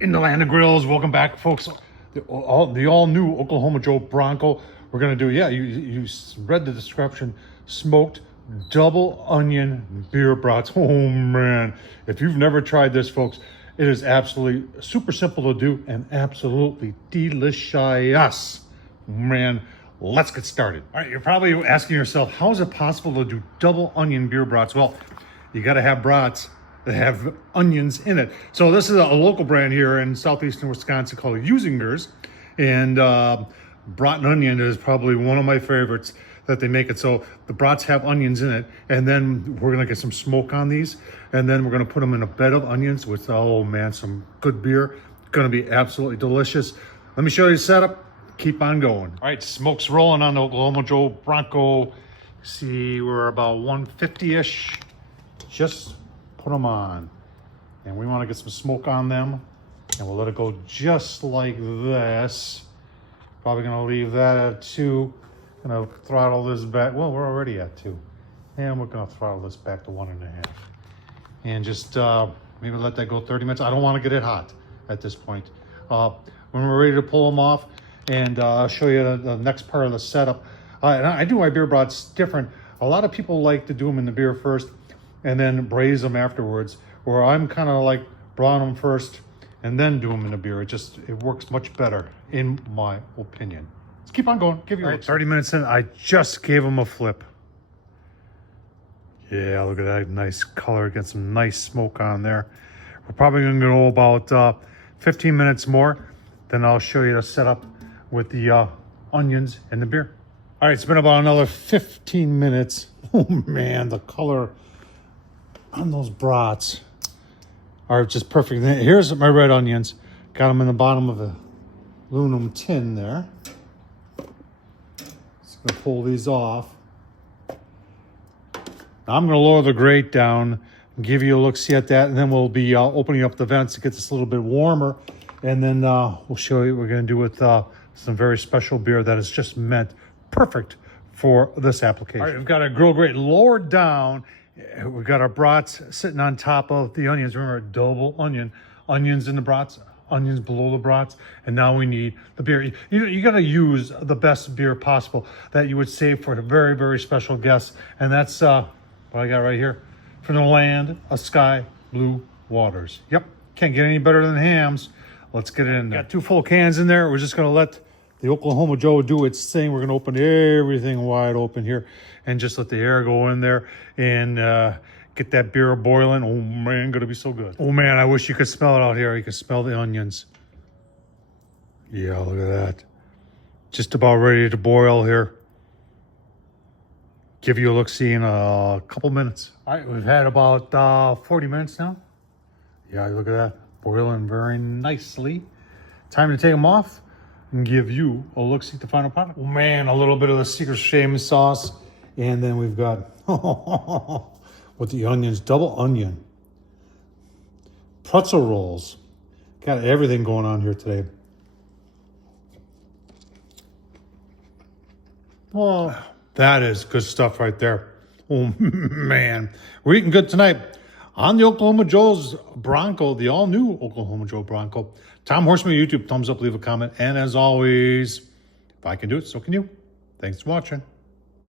In the land of grills, welcome back, folks. The all new Oklahoma Joe Bronco. We're gonna do, yeah, you read the description, smoked double onion beer brats. Oh man, if you've never tried this, folks, it is absolutely super simple to do and absolutely delicious. Man, let's get started. All right, you're probably asking yourself, how is it possible to do double onion beer brats? Well, you got to have brats that have onions in it. So this is a local brand here in southeastern Wisconsin called Usingers, and brat and onion is probably one of my favorites that they make it. So the brats have onions in it, and then we're gonna get some smoke on these, and then we're gonna put them in a bed of onions with, oh man, some good beer. It's gonna be absolutely delicious. Let me show you the setup. Keep on going. All right, smoke's rolling on the Oklahoma Joe Bronco. See, we're about 150-ish. Just put them on, and we want to get some smoke on them, and we'll let it go just like this. Probably gonna leave that at 2. Gonna throttle this back. Well, we're already at 2, and we're gonna throttle this back to 1.5, and just maybe let that go 30 minutes. I don't want to get it hot at this point. When we're ready to pull them off, and I'll show you the next part of the setup. And I do my beer brats different. A lot of people like to do them in the beer first and then braise them afterwards, or I'm kind of like brown them first and then do them in the beer. It works much better in my opinion. Let's keep on going. Give you 30 minutes in. I just gave them a flip. Yeah, look at that nice color. Get some nice smoke on there. We're probably going to go about 15 minutes more. Then I'll show you the setup with the onions and the beer. All right, it's been about another 15 minutes. Oh man, the color on those brats are just perfect. Here's my red onions. Got them in the bottom of the aluminum tin there. Just gonna pull these off. Now I'm gonna lower the grate down and give you a look-see at that, and then we'll be opening up the vents to get this a little bit warmer, and then we'll show you what we're gonna do with some very special beer that is just meant perfect for this application. All right, we've got our grill grate lowered down. We've got our brats sitting on top of the onions. Remember, double onion. Onions in the brats, onions below the brats, and now we need the beer. You got to use the best beer possible that you would save for a very, very special guest, and that's what I got right here. From the land of sky blue waters. Yep, can't get any better than Hams. Let's get it in there. Got 2 full cans in there. We're just going to let the Oklahoma Joe do its thing. We're going to open everything wide open here and just let the air go in there and get that beer boiling. Oh, man, going to be so good. Oh, man, I wish you could smell it out here. You can smell the onions. Yeah, look at that. Just about ready to boil here. Give you a look-see in a couple minutes. All right, we've had about 40 minutes now. Yeah, look at that. Boiling very nicely. Time to take them off and give you a look-see at the final product. Oh man, a little bit of the secret shame sauce. And then we've got, with the onions, double onion. Pretzel rolls. Got everything going on here today. Oh, that is good stuff right there. Oh man, we're eating good tonight on the Oklahoma Joe's Bronco, the all-new Oklahoma Joe Bronco. Tom Horsman, YouTube, thumbs up, leave a comment. And as always, if I can do it, so can you. Thanks for watching.